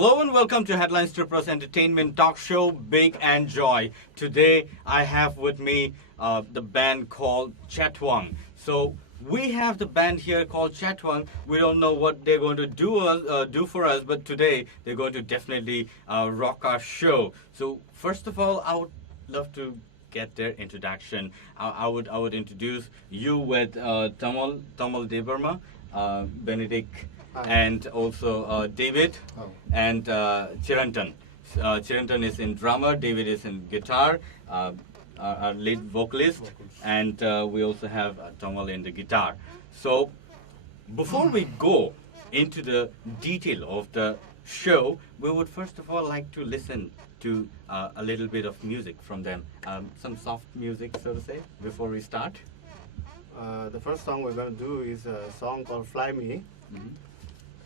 Hello and welcome to Headlines Tripura's entertainment talk show, Big and Joy. Today I have with me the band called Chethuwang. So we have the band here called Chethuwang. We don't know what they're going to do for us, but today they're going to definitely rock our show. So first of all, I would love to get their introduction. I would introduce you with Tamal Debarma, Benedict. Hi. And also David and Chirantan. Chirantan is in drummer, David is in guitar, our lead vocalist, and we also have Tamal in the guitar. So before we go into the detail of the show, we would first of all like to listen to a little bit of music from them. Some soft music, so to say, before we start. The first song we're going to do is a song called Fly Me. Mhm.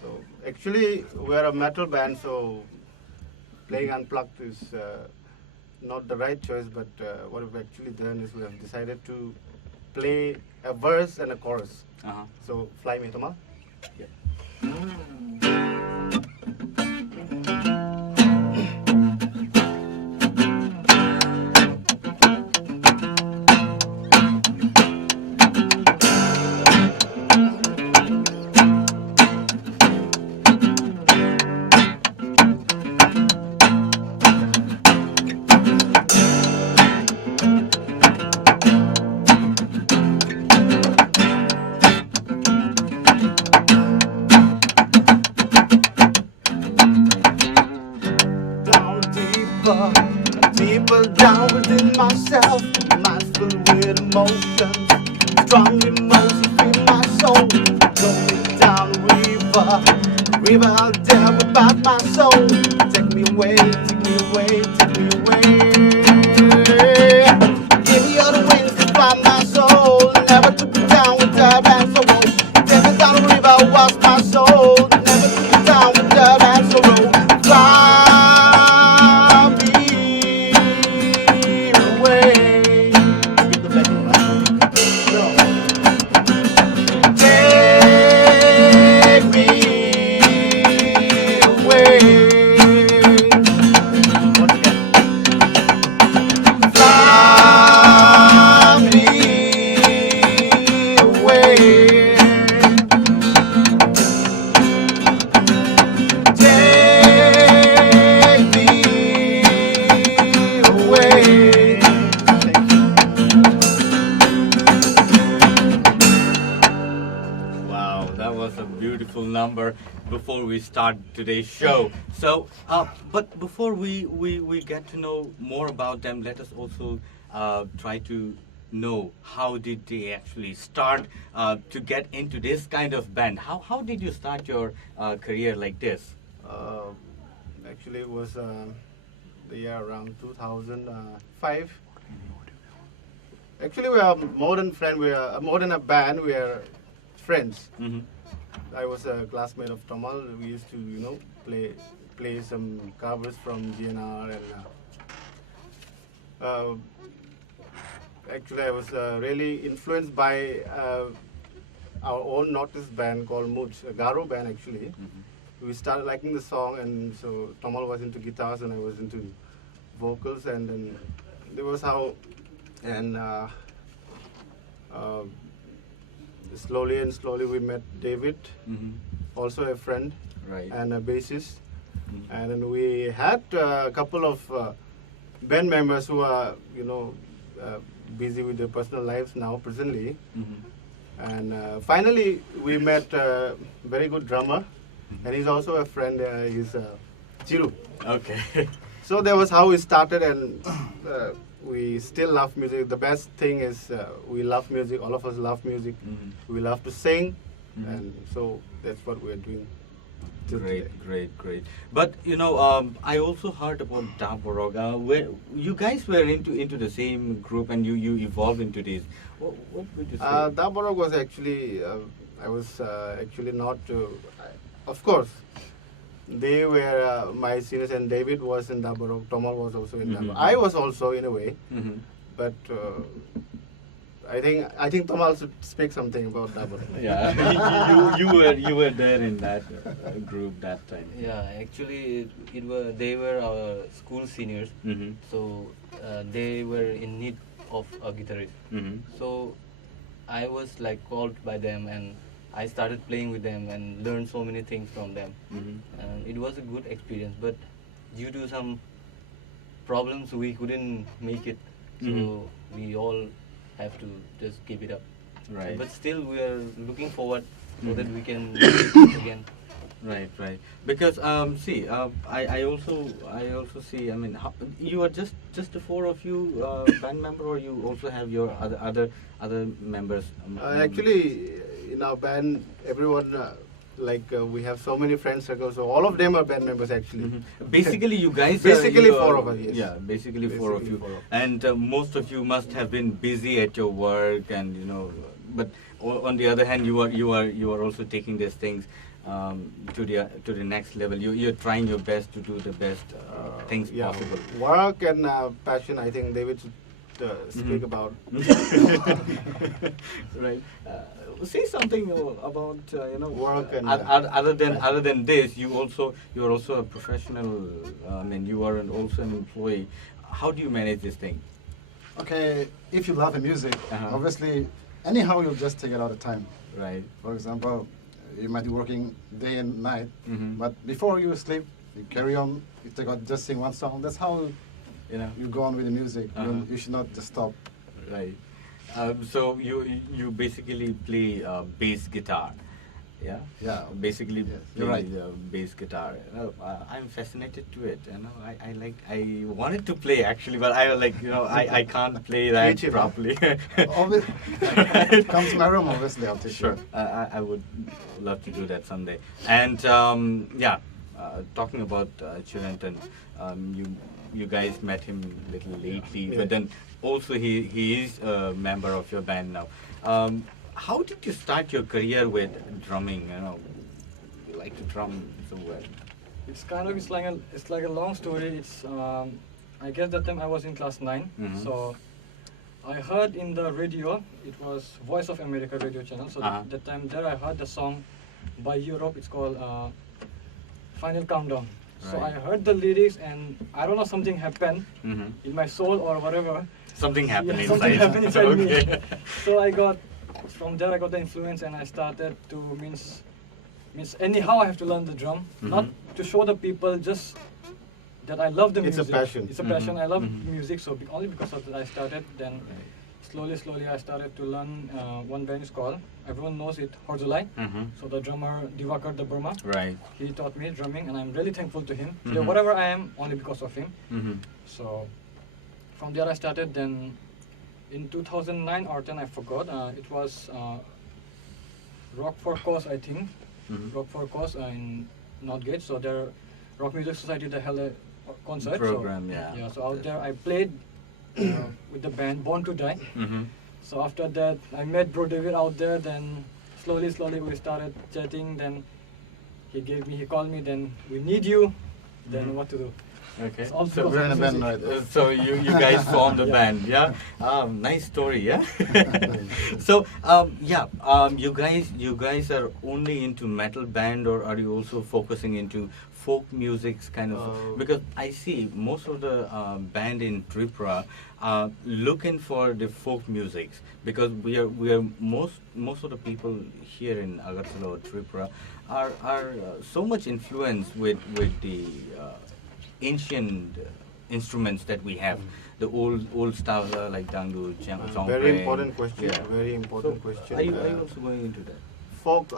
So actually we're a metal band, so playing unplugged is not the right choice, but what we've actually done is we have decided to play a verse and a chorus. Uh-huh. So Fly Me, Tamal. Deeper down within myself, mind filled with emotions, strong emotions in my soul. Going down the river out there without my soul. Take me away, take me away, take me away. Give me all the wings to fly my soul. Never took me down with dirt and sorrow. Take me down the river, wash my soul. Never took me down with dirt and sorrow. Fly. Number before we start today's show. So, but before we get to know more about them, let us also try to know how did they actually start to get into this kind of band. How did you start your career like this? Actually, it was the year around 2005. Actually, we are more than friends. We are more than a band. We are friends. Mm-hmm. I was a classmate of Tamal. We used to, play some covers from GNR, and actually I was really influenced by our own Northeast band called Moods, a Garo band actually. Mm-hmm. We started liking the song, and so Tamal was into guitars and I was into vocals, and then there was how, and slowly we met David, mm-hmm. also a friend, right, and a bassist. Mm-hmm. And then we had a couple of band members who are, busy with their personal lives now, presently. Mm-hmm. And finally, we met a very good drummer, mm-hmm. and he's also a friend. He's Chiru. Okay. So that was how we started, and we still love music. The best thing is we love music. All of us love music. Mm-hmm. We love to sing, mm-hmm. and so that's what we're doing. Great. But I also heard about Daborog. Where you guys were into the same group, and you evolved into this. What would you say? Daborog was actually I was actually not. Of course, they were my seniors, and David was in Daborog. Tamal was also in Daborog. I was also in a way, mm-hmm. but I think Tamal should speak something about that one. Yeah, you were there in that group that time. Yeah, actually, they were our school seniors, Mm-hmm. so they were in need of a guitarist. Mm-hmm. So I was like called by them, and I started playing with them and learned so many things from them. Mm-hmm. And it was a good experience, but due to some problems, we couldn't make it. So Mhm. we all have to just give it up. Right. But still, we are looking forward so that Mhm. we can make it again. Right, right. Because see, I also see. I mean, you are just the four of you band member, or you also have your other members. Actually, in our band, everyone we have so many friend circles, so all of them are band members actually. Mhm. Basically, you guys. Basically, you, four of us. Yes. Yeah, basically four of Basically you, four of us. and most of you must have been busy at your work, and but on the other hand, you are also taking these things to the next level. You're trying your best to do the best things Yeah, possible. work and passion. I think David should speak Mhm. about. Right. Say something about Work and, other than this, you're also a professional. I mean, you are also an employee. How do you manage this thing? Okay, if you love the music, Uh-huh. obviously, anyhow you'll just take it out of time. Right. For example, you might be working day and night, Mhm. but before you sleep, you carry on, you take out, just sing one song. That's how you go on with the music. Uh-huh. You should not just stop. Right. So you basically play bass guitar. Yeah. Yeah. Basically, Yes, play you're right. bass guitar. I'm fascinated to it. I wanted to play actually, but I can't play that Teach you. properly. Come to my room, obviously, I'll teach Sure, you. I would love to do that someday. And talking about Chirantan, you guys met him a little lately, Yeah. but then also he is a member of your band now. How did you start your career with drumming? You like to drum so well. It's like a long story. I guess that time I was in class 9, Mhm. so I heard in the radio, it was Voice of America radio channel. So Uh-huh. that time there I heard the song by Europe. It's called Final Countdown. So I Right. heard the lyrics and I don't know, something happened Mm-hmm. in my soul or whatever. Something happened Yeah, inside. something happened inside me. Okay. So from there I got the influence and I started to means anyhow I have to learn the drum, not Mhm. to show the people, just that I love the It's a music. passion. It's a passion. Mhm. I love Mhm. music, so only because of that I started. Then slowly I started to learn. One band is called, everyone knows it, Horzulai. Mm-hmm. So the drummer Divakar the Burma, Right. he taught me drumming, and I'm really thankful to him. Mhm. So whatever I am, only because of him. Mm-hmm. So from there I started. Then in 2009 or 10, I forgot. It was Rock for Cause, I think. Mm-hmm. Rock for Cause in Northgate. So there, Rock Music Society they held a concert. Program, so, yeah. So out there I played with the band Born to Die. Mm-hmm. So after that I met Bro David out there. Then slowly we started chatting. Then he called me. Then we need you. Then Mhm. what to do? Okay. It's all So because We're of in a music. band right now. So you guys formed a Yeah. band, yeah? Nice story, yeah. So you guys are only into metal band, or are you also focusing into folk music kind of? Because I see most of the band in Tripura are looking for the folk musics, because we are most of the people here in Agartala or Tripura are so much influenced with the ancient instruments that we have, the old styles like dangu, chongpreng. Very important question. Yeah. Very important So, question. Are you also going into that? Folk,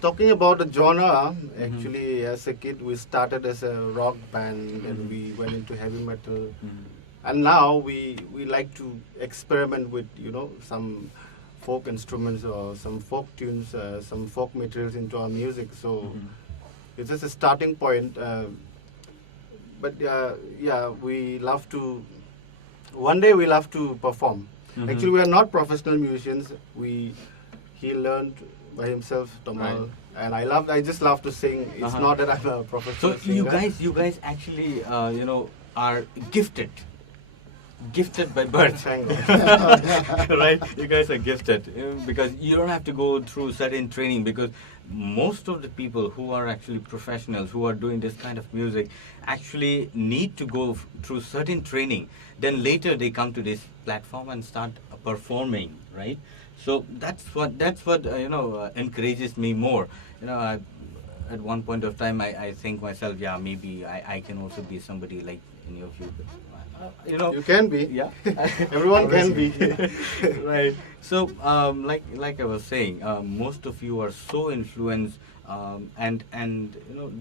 talking about the genre, Mhm. actually, as a kid, we started as a rock band and we went into heavy metal. And now we like to experiment with, some folk instruments or some folk tunes, some folk materials into our music. So Mhm. it's just a starting point. But we love to. One day we love to perform. Mhm. Actually, we are not professional musicians. He learned by himself, Tamal, Right. and I just love to sing. It's Uh-huh. not that I'm a So professional singer. you guys actually are gifted. gifted by birth. Thank God. Right? You guys are gifted because you don't have to go through certain training, because most of the people who are actually professionals who are doing this kind of music actually need to go through certain training. Then later they come to this platform and start performing, right? So that's what encourages me more. At one point of time, I think myself, yeah, maybe I can also be somebody like any of you. You can be. Yeah. Everyone can be. Right. So, like I was saying, most of you are so influenced, and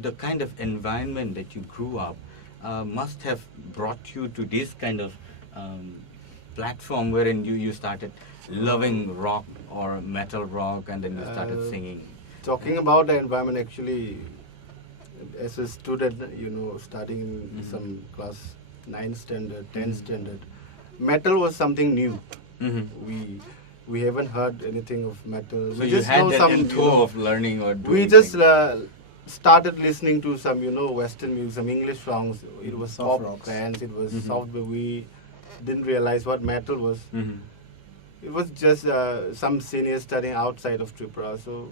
the kind of environment that you grew up must have brought you to this kind of platform wherein you started loving rock or metal rock, and then you started singing. Talking about the environment, actually, as a student, studying in some class 9 standard, 10 standard, metal was something new. Mm-hmm. We haven't heard anything of metal. So we you just had know that some, intro of learning or doing we just things. started listening to some, Western music, some English songs. It was Soft pop rocks. bands, it was Mhm. soft, but we didn't realize what metal was. Mhm. It was just some seniors studying outside of Tripura. So,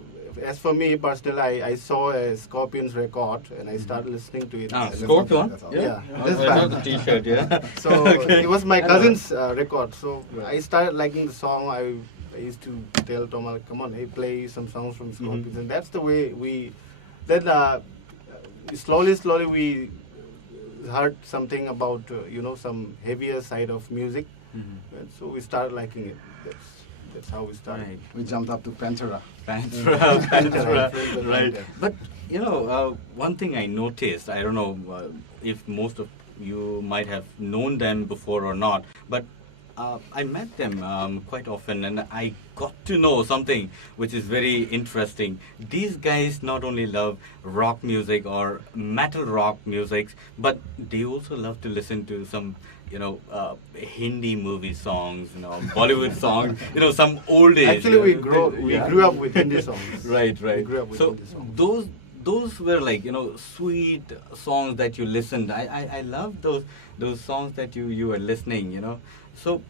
as for me personally, I saw a Scorpions record and I started listening to it. Ah, And Scorpion? That's all. Yeah, I this know band. the T-shirt, yeah. So Okay. it was my I know. cousin's record. So I started liking the song. I used to tell Tom, come on, hey, play some songs from Scorpions. And that's the way we. Then slowly we heard something about some heavier side of music. Mhm. And so we started liking it. That's how we started. Right. We jumped up to Pantera. Pantera, right. Pantera. But one thing I noticed, I don't know if most of you might have known them before or not, but I met them quite often, and I got to know something which is very interesting. These guys not only love rock music or metal rock music, but they also love to listen to some Hindi movie songs, Bollywood songs, some old age. Actually, we grew up with Hindi songs. Right. We grew up with So Hindi songs. those were like sweet songs that you listened. I love those songs that you were listening. So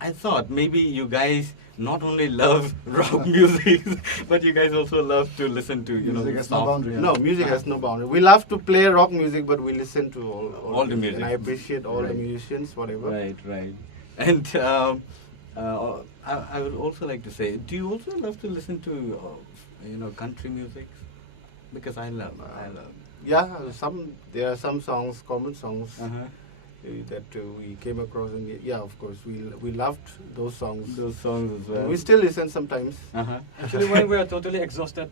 I thought maybe you guys not only love rock music, but you guys also love to listen to Music has no soft- boundary. No, music has no boundary. We love to play rock music, but we listen to All the music. And I appreciate all the Right. musicians, whatever. Right. And I would also like to say, do you also love to listen to country music? Because I love. Yeah, there are some songs, common songs Uh-huh. that we came across, and of course, we loved those songs. Those songs as well. We still listen sometimes. Uh-huh. Actually, when we are totally exhausted,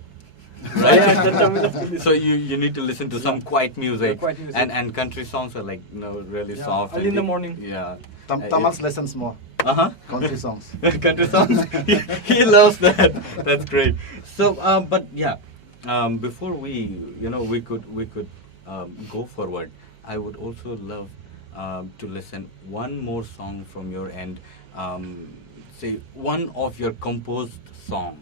Right. at that time we have to listen. So you need to listen to some quiet music, Yeah, quiet music. and country songs are like really Yeah, soft. early and in the deep. morning. Yeah. Tamas listens more. Uh-huh. Country songs. Country songs. he loves that. That's great. So, but yeah, before we could go forward, I would also love to listen one more song from your end. Say one of your composed song.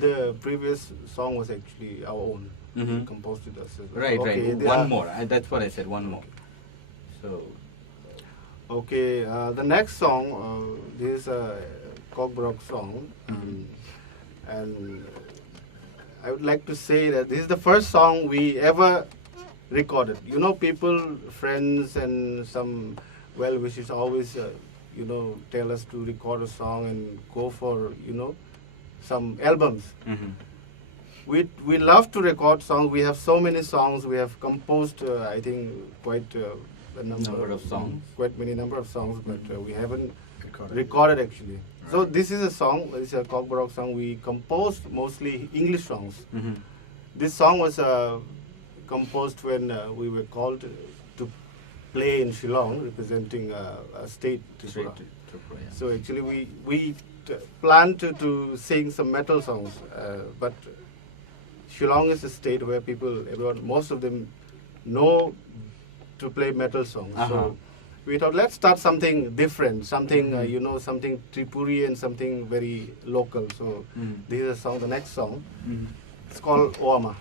The previous song was actually our own. Mhm. We composed it ourselves. Right. Okay, there One are- more. That's what I said. One more. So. Okay, the next song, this is a Cockbrock song, and I would like to say that this is the first song we ever recorded. People, friends, and some well-wishers always, tell us to record a song and go for, some albums. Mhm. We love to record songs. We have so many songs. We have composed, I think, quite a Number of songs. quite many number of songs, but we haven't Recorded. recorded actually. So this is a song. It's a Cockbrock song. We composed mostly English songs. Mhm. This song was composed when we were called to play in Shillong, representing a state. Straight Tripura. to Tripura, yeah. So actually, we planned to sing some metal songs, but Shillong is a state where most of them know to play metal songs. Uh-huh. So we thought, let's start something different, something something Tripurian, something very local. So this is a song. The next song, Mhm. it's called Oama.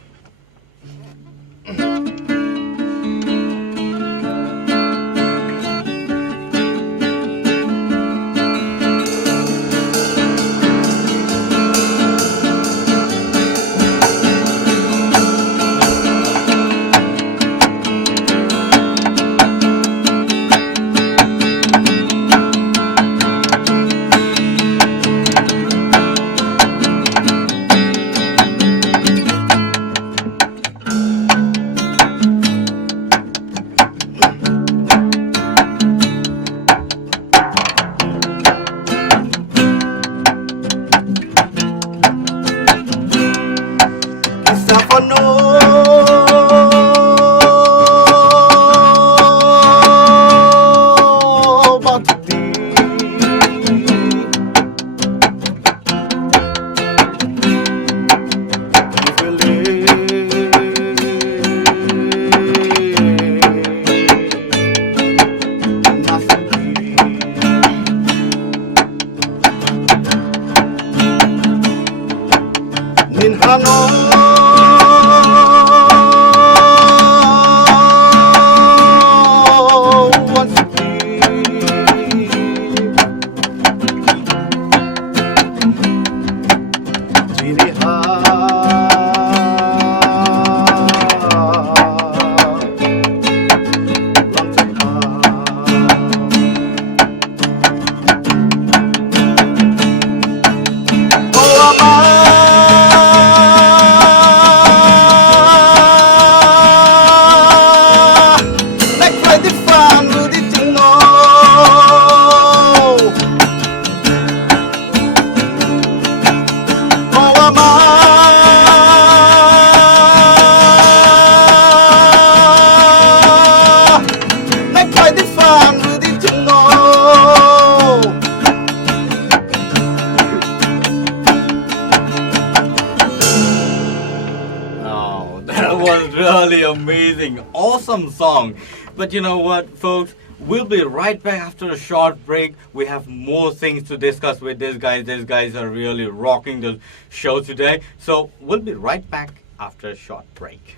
amazing, awesome song. But you know what, folks? We'll be right back after a short break. We have more things to discuss with these guys. These guys are really rocking the show today. So we'll be right back after a short break.